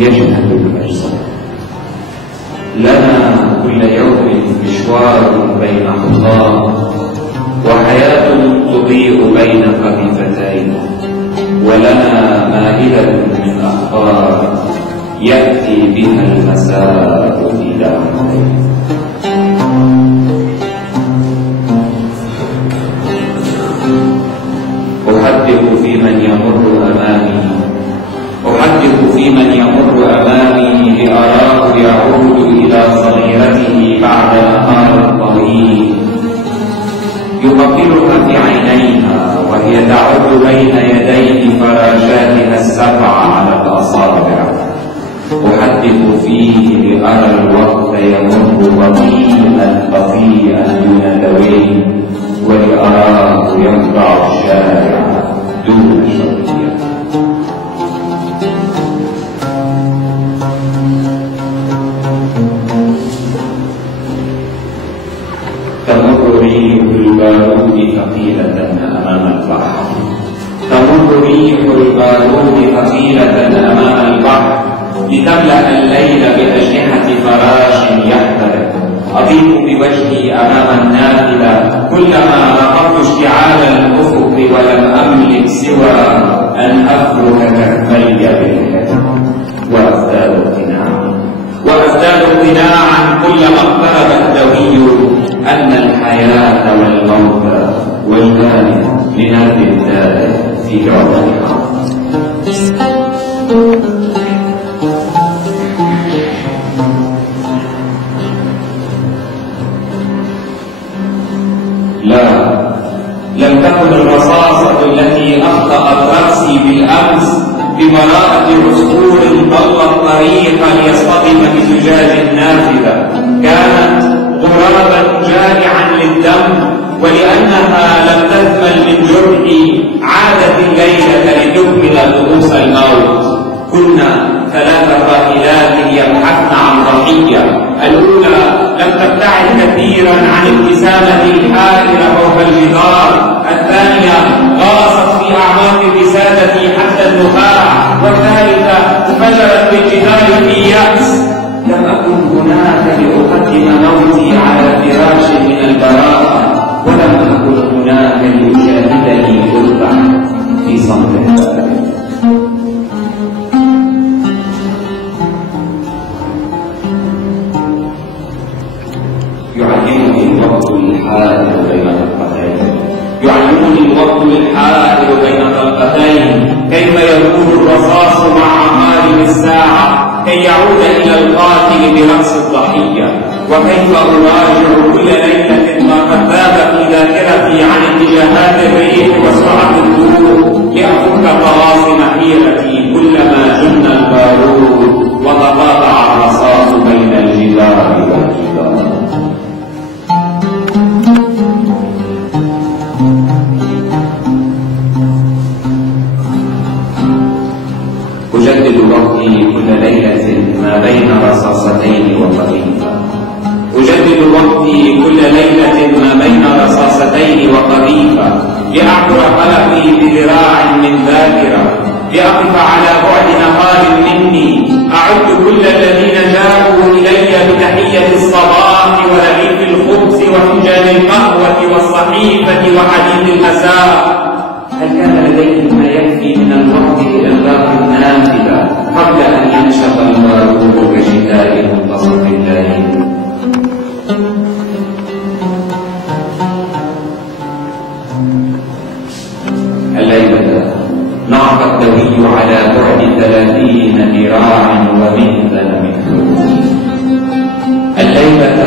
يجهد الأجساد. لنا كل يوم مشوار بين الله وحياة تضيء بين خفيفتين، ولنا مائدة من أخبار يأتي بها المساء إلى حين. أحدث في من يمر أمامي لأراه يعود إلى صغيرته بعد نهار طويل، يقبلها في عينيها وهي تعد بين يديه فراشاتها السبع على الأصابع. أحدث فيه لأرى الوقت يمر بطيئا دون دوين، ولأراه يقطع الشارع دون شرطية. تمر ريح البارود ثقيلة أمام البحر، تمر ريح البارود ثقيلة أمام البحر لتملأ الليل بأجنحة فراش يحترق. أضيء بوجهي أمام النافذة كلما رقبت اشتعال الأفق ولم أملك سوى أن أفرك كفي بالحزن، وأزداد اقتناعا كلما اقترب الدوي أن الحياة والموت والكائن لنرد الذات في عرضها. لم تكن الرصاصة التي أخطأت رأسي بالأمس بمراءة عصفور ضل الطريق ليصطدم بزجاج النافذة، كانت غرابا جائعا للدم، ولأنها لم تثمن من جرحي عادت الليلة لتكمل طقوس الموت. كنا 3 راحلات يبحثن عن ضحية. الأولى لم تبتعد كثيرا عن ابتسامة الحائرة فوق الجدار، الثانية غاصت في أعماق بسادتي حتى النخاع، والثالثة فجرت بالجدار في يأس. لم أكن هناك لأقدم موتي على فراش من البراءة، ولم أكن هناك لأشاهدني أربع في صمت الباب. يعلمني الوقت الحائر بين طلقتين كيف يكون الرصاص مع عقارب الساعة كي يعود إلى القاتل برأس الضحية، وكيف أراجع كل ليلة ما قد ذاب في ذاكرتي عن اتجاهات الريح وسرعة الضوء لأفك طلاسم حيرتي كلما جن البارود وتقاطع الرصاص بين الجدار والجدار. أجدد وقتي كل ليلة ما بين رصاصتين وقذيفة، أجدد وقتي كل ليلة ما بين رصاصتين وقذيفة، لأعبر قلبي بذراع من ذاكرة، لأقف على بعد نهار مني، أعد كل الذين جاءوا إلي بتحية الصباح ورغيف الخبز وفنجان القهوة والصحيفة وحديث المساء. هل كان لديهم ما يكفي من الوقت لإغلاق النافذة قبل أن ينشط البارود كشتاء منتصف الليل؟ الليلة نعق الدوي على بعد 30 ذراع ومنزل من حلمي. الليلة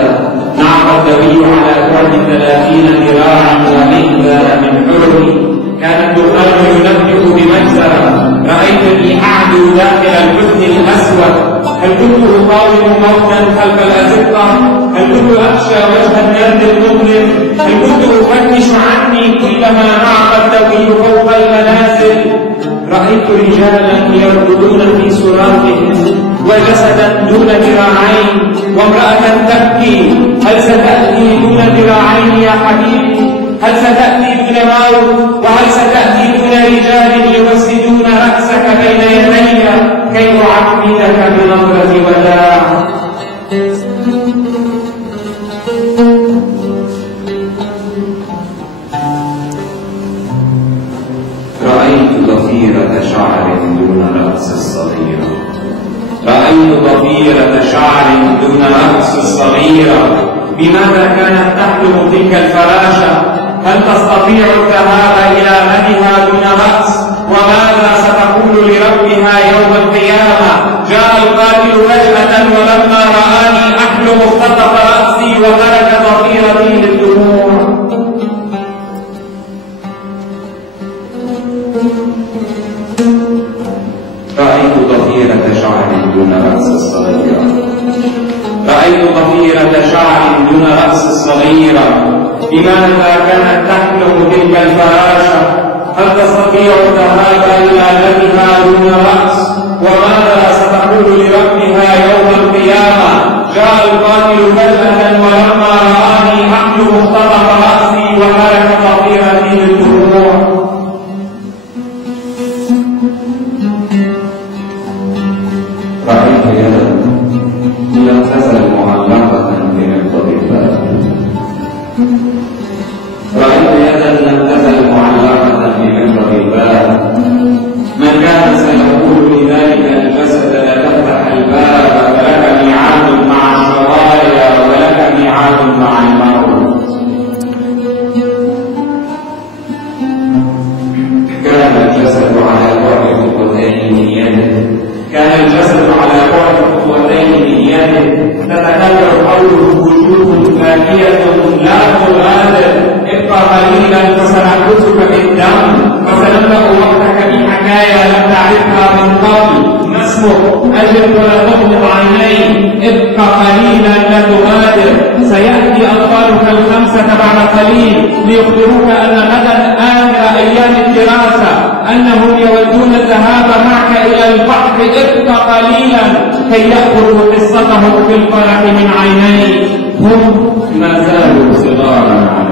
نعق الدوي على بعد 30 ذراع ومنزل من حلمي. كان الدخان ينبئ بمجزرة، رأيتني أعدو داخل الحزن الأسود. هل كنت أقاوم موتا خلف الأزقة؟ هل كنت أخشى وجه النرد المظلم؟ هل كنت أفتش عني كلما نعق الدوي فوق المنازل؟ رأيت رجالا يرقدون في صراخهم، وجسدا دون ذراعين، وامرأة تبكي. هل ستأتي دون ذراعين يا حبيبي؟ هل ستأتي دون موت؟ وهل ستأتي دون رجال يوسدون رأسك بين يدي؟ كي أعبدك بنظرة وداع. رأيت ضفيرة شعر دون رأس الصغيرة، رأيت ضفيرة شعر دون رأس الصغيرة. بماذا كانت تحلم تلك الفراشة؟ هل تستطيع الذهاب إلى غدها دون رأس؟ وماذا ستقول لربها يوم القيامة؟ جاء القاتل فجأة ولما رآني أحلم اختطف رأسي وترك ضفيرتي للدموع. رأيت ضفيرة شعر دون رأس الصغيرة، رأيت ضفيرة شعر دون رأس الصغيرة. بماذا كانت تحلم تلك الفراشة؟ هل تستطيع الذهاب إلى غدها دون رأس؟ وماذا ستقول لربها يوم القيامة؟ جاء القاتل فجأة ولما رآني أحلم اختطف رأسي وترك ضفيرتي للدموع. رأيت يدا لم تزل معلقة بمنطق الباب، رأيت يدا لم تزل معلقة بمنطق الباب. من كان سيقول لذلك الجسد لا تفتح الباب فلك ميعاد مع الشرايا ولك ميعاد مع الموت. كان الجسد على بعد خطوتين من يده، كان الجسد على بعد خطوتين من يده. تتكرر قوله وجوه باكية لا تغادر، ابقى قليلا فسنحبسك بالدم وسنبدأ وقتك بحكاية لم تعرفها من قبل. ما اسمك؟ أجب ولا تغمض عينيك، ابقى قليلا لا تغادر. سيأتي أطفالك الخمسة بعد قليل ليخبروك أن غدا آخر أيام الدراسة، أنهم يودون الذهاب معك إلى البحر. ابقى قليلا كي يأخذوا قصتهم في الفرح من عينيك. هم ما زالوا صغارا.